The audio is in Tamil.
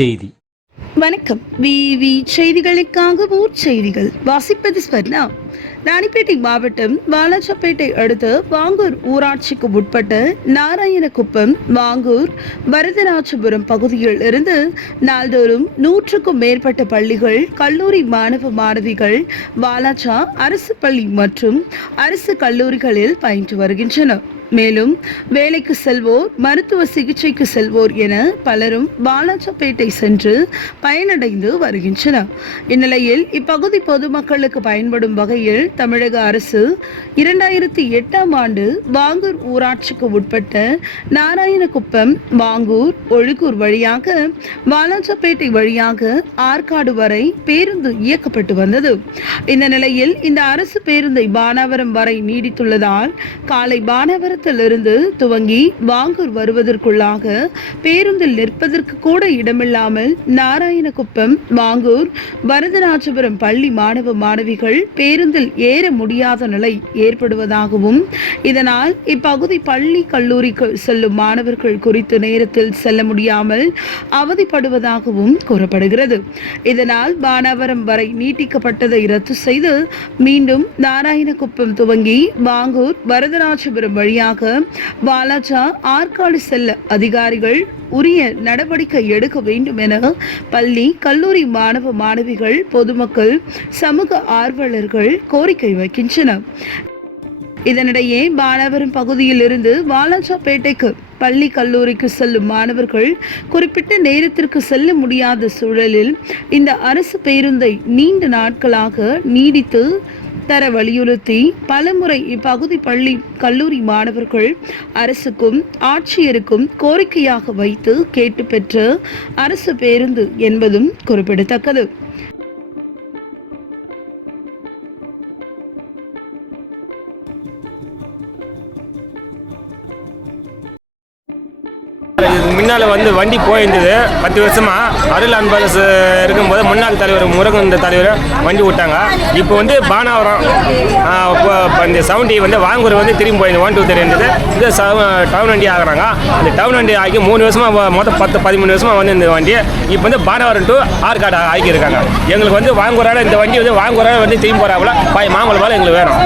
செய்தி. வணக்கம். விவி செய்திகளுக்காக ஊர் செய்திகள். வாசிப்பது ஸ்வர்ணா. ராணிப்பேட்டை மாவட்டம் வாலாஜாப்பேட்டை அடுத்து வாங்கூர் ஊராட்சிக்கு உட்பட்ட நாராயணகுப்பம் வாங்கூர் வரதராஜபுரம் பகுதியில் இருந்து நாள்தோறும் நூற்றுக்கும் மேற்பட்ட பள்ளிகள் கல்லூரி மாணவ மாணவிகள் வாலாஜா அரசு பள்ளி மற்றும் அரசு கல்லூரிகளில் பயின்று வருகின்றனர். மேலும் வேலைக்கு செல்வோர் மருத்துவ சிகிச்சைக்கு செல்வோர் என பலரும் பாலாஜாப்பேட்டை சென்று பயனடைந்து வருகின்றனர். இந்நிலையில் இப்பகுதி பொதுமக்களுக்கு பயன்படும் வகையில் தமிழக அரசு இரண்டாயிரத்தி எட்டாம் ஆண்டு வாங்கூர் ஊராட்சிக்கு உட்பட்ட நாராயணகுப்பம் வாங்கூர் ஒழுகூர் வழியாக வாலாஜாப்பேட்டை வழியாக ஆற்காடு வரை பேருந்து இயக்கப்பட்டு வந்தது. இந்த நிலையில் இந்த அரசு பேருந்தை பானாவரம் வரை நீடித்துள்ளதால் காலை பானாவரத்திலிருந்து துவங்கி வாங்கூர் வருவதற்குள்ளாக பேருந்தில் நிற்பதற்கு கூட இடமில்லாமல் நாராயணகுப்பம் வாங்கூர் வரதராஜபுரம் பள்ளி மாணவ மாணவிகள் பேருந்தில் ஏற முடியாத நிலை ஏற்படுவதாகவும் இதனால் இப்பகுதி பள்ளி கல்லூரிக்கு செல்லும் மாணவர்கள் குறித்து நேரத்தில் செல்ல முடியாமல் அவதிப்படுவதாகவும் கூறப்படுகிறது. இதனால் பானாவரம் வரை நீட்டிக்கப்பட்டதை ரத்து செய்து மீண்டும் நாராயணகுப்பம் துவங்கி வாங்கூர் வரதராஜபுரம் வழியாக முன்னதாக பாலாஜா ஆற்காடு செல்ல அதிகாரிகள் உரிய நடவடிக்கை எடுக்க வேண்டும் என பள்ளி கல்லூரி மாணவ மாணவிகள் பொதுமக்கள் சமூக ஆர்வலர்கள் கோரிக்கை வைக்கின்றனர். இதனிடையே பாலாவரம் பகுதியிலிருந்து வாலாஜாப்பேட்டைக்கு பள்ளி கல்லூரிக்கு செல்லும் மாணவர்கள் குறிப்பிட்ட நேரத்திற்கு செல்ல முடியாத சூழலில் இந்த அரசு பேருந்தை நீண்ட நாட்களாக நீடித்து தர வலியுறுத்தி பலமுறை இப்பகுதி பள்ளி கல்லூரி மாணவர்கள் அரசுக்கும் ஆட்சியருக்கும் கோரிக்கையாக வைத்து கேட்டு பெற்ற அரசு பேருந்து என்பதும் குறிப்பிடத்தக்கது. முன்னால் வந்து வண்டி போயிருந்தது. பத்து வருஷமா அருள் அன்பரசு இருக்கும்போது முன்னாள் தலைவர் முருகன் தலைவர் வண்டி விட்டாங்க. இப்போ வந்து பானாவரம் இப்போ இந்த செவன்டி வந்து வாங்கூர் வந்து திரும்பி போயிருந்தது ஒன் டூ த்ரீ இருந்தது. இது டவுன் வண்டி ஆகுறாங்க. அந்த டவுன் வண்டி ஆகி மூணு வருஷமாக மொத்தம் பத்து பதிமூணு வருஷமாக வந்து இந்த வண்டி. இப்போ வந்து பானாவரம் டு ஆற்காடு ஆக்கியிருக்காங்க. எங்களுக்கு வந்து வாங்கூரால இந்த வண்டி வந்து வாங்கூரால வந்து திரும்பி போகிறாப்புல பாய் மாங்குளம் எங்களுக்கு வேணும்.